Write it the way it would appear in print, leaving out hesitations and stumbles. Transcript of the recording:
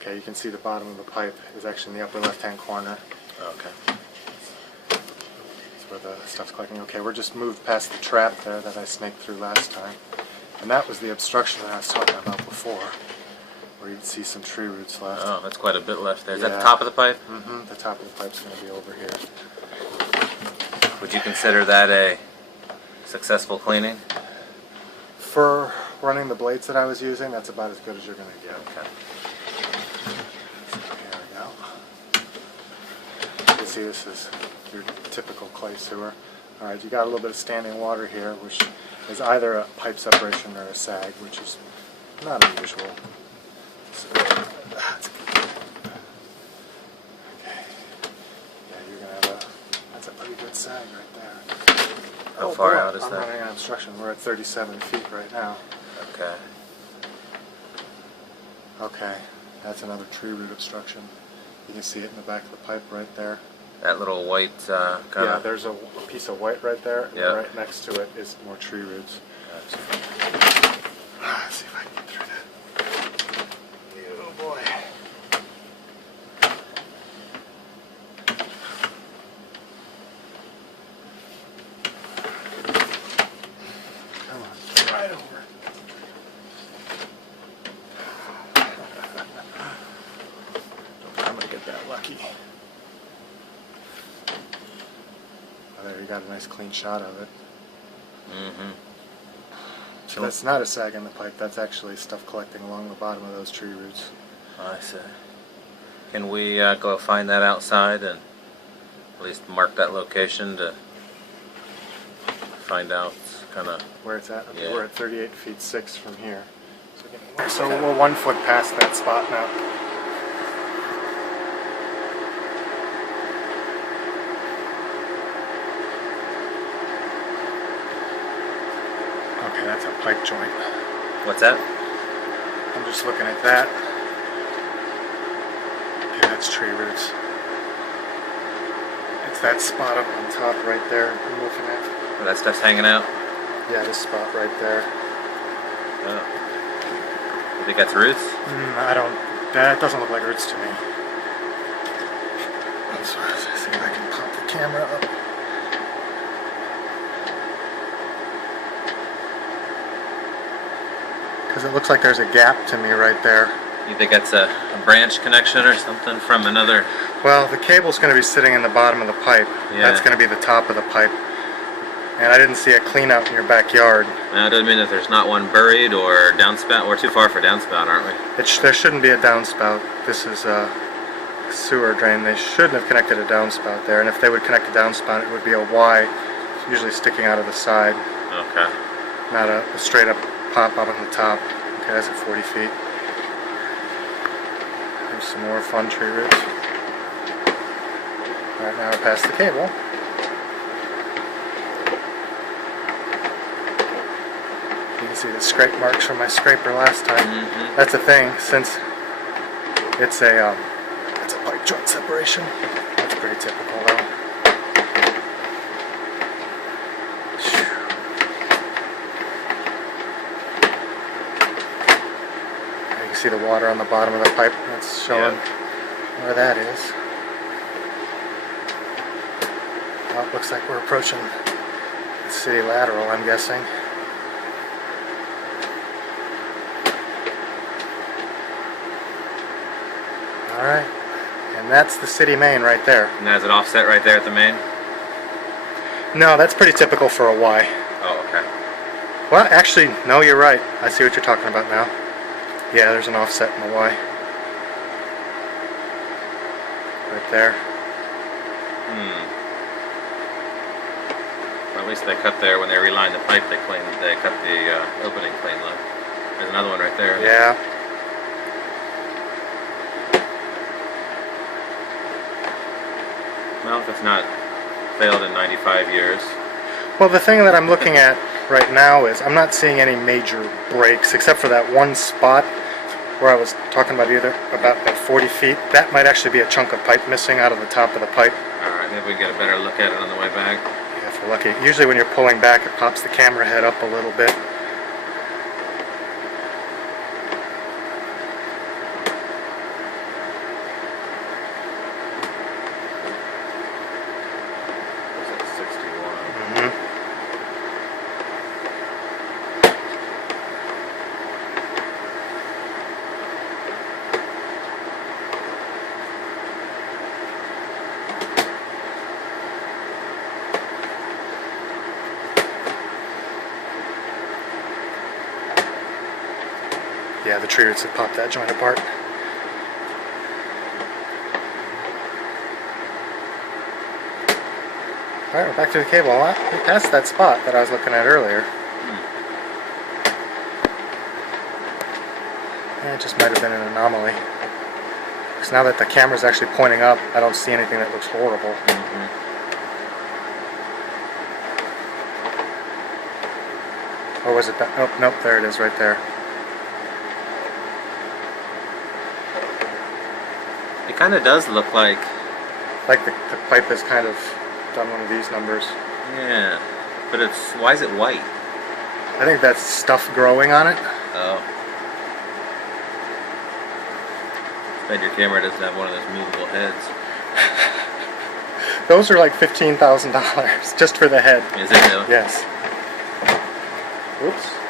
Okay, you can see the bottom of the pipe is actually in the upper left-hand corner. Okay. That's where the stuff's collecting. Okay, we're just moved past the trap there that I snaked through last time. And that was the obstruction that I was talking about before, where you'd see some tree roots left. Oh, that's quite a bit left there. Is that Yeah. the top of the pipe? Mm-hmm. The top of the pipe's going to be over here. Would you consider that a successful cleaning? For running the blades that I was using, that's about as good as you're going to get. Okay. There we go. You can see this is your typical clay sewer. Alright, you got a little bit of standing water here, which is either a pipe separation or a sag, which is not unusual. So, that's good. Okay. Yeah, you're going to have that's a pretty good sag right there. How far boy, out is I'm that? running on obstruction. We're at 37 feet right now. Okay. Okay, that's another tree root obstruction. You can see it in the back of the pipe right there. That little white kind Yeah, of... there's a piece of white right there, and Yeah. right next to it is more tree roots. Gotcha. Let's see if I can get through that. Oh boy. Come on, right over. I'm gonna get that lucky. Oh, there, you got a nice clean shot of it. Mm-hmm. So that's not a sag in the pipe, that's actually stuff collecting along the bottom of those tree roots. I see. Can we go find that outside and at least mark that location to find out kind of... Where it's at? Okay, Yeah. we're at 38 feet 6 from here. So we're 1 foot past that spot now. Okay, that's a pipe joint. What's that? I'm just looking at that. Okay, that's tree roots. It's that spot up on top right there I'm looking at. Where that stuff's hanging out? Yeah, this spot right there. Oh. You think that's roots? I don't, that doesn't look like roots to me. Let's see if I can pop the camera up. Because it looks like there's a gap to me right there. You think that's a branch connection or something from another... Well, the cable's going to be sitting in the bottom of the pipe. Yeah. That's going to be the top of the pipe. And I didn't see a clean out in your backyard. That doesn't mean that there's not one buried or downspout. We're too far for downspout, aren't we? There shouldn't be a downspout. This is a sewer drain. They shouldn't have connected a downspout there. And if they would connect a downspout, it would be a Y, usually sticking out of the side. Okay. Not a straight up pop up on the top. Okay, that's at 40 feet. There's some more fun tree roots. Alright, now we're past the cable. You can see the scrape marks from my scraper last time. Mm-hmm. That's the thing, since it's a pipe joint separation. That's pretty typical though. You can see the water on the bottom of the pipe. That's showing where that is. Well, it looks like we're approaching the city lateral, I'm guessing. Alright, and that's the city main right there. And has it offset right there at the main? No, that's pretty typical for a Y. Oh, okay. Well, actually, no, you're right. I see what you're talking about now. Yeah, there's an offset in the Y. Right there. Well, at least they cut there when they relined the pipe. They cut the opening cleanly. There's another one right there. Yeah. Well, if it's not failed in 95 years. Well, the thing that I'm looking at right now is I'm not seeing any major breaks except for that one spot where I was talking about about 40 feet. That might actually be a chunk of pipe missing out of the top of the pipe. Alright, maybe we can get a better look at it on the way back. Yeah, if we're lucky. Usually when you're pulling back, it pops the camera head up a little bit. Yeah, the tree roots have popped that joint apart. Alright, we're back to the cable. Well, we passed that spot that I was looking at earlier. Yeah, it just might have been an anomaly. Because now that the camera's actually pointing up, I don't see anything that looks horrible. Or was it that? Oh, nope, there it is right there. It kind of does look like, The pipe has kind of done one of these numbers. yeah, but why is it white? I think that's stuff growing on it. Oh. Bet your camera doesn't have one of those movable heads. Those are like $15,000 just for the head. Is it really? Yes. Oops.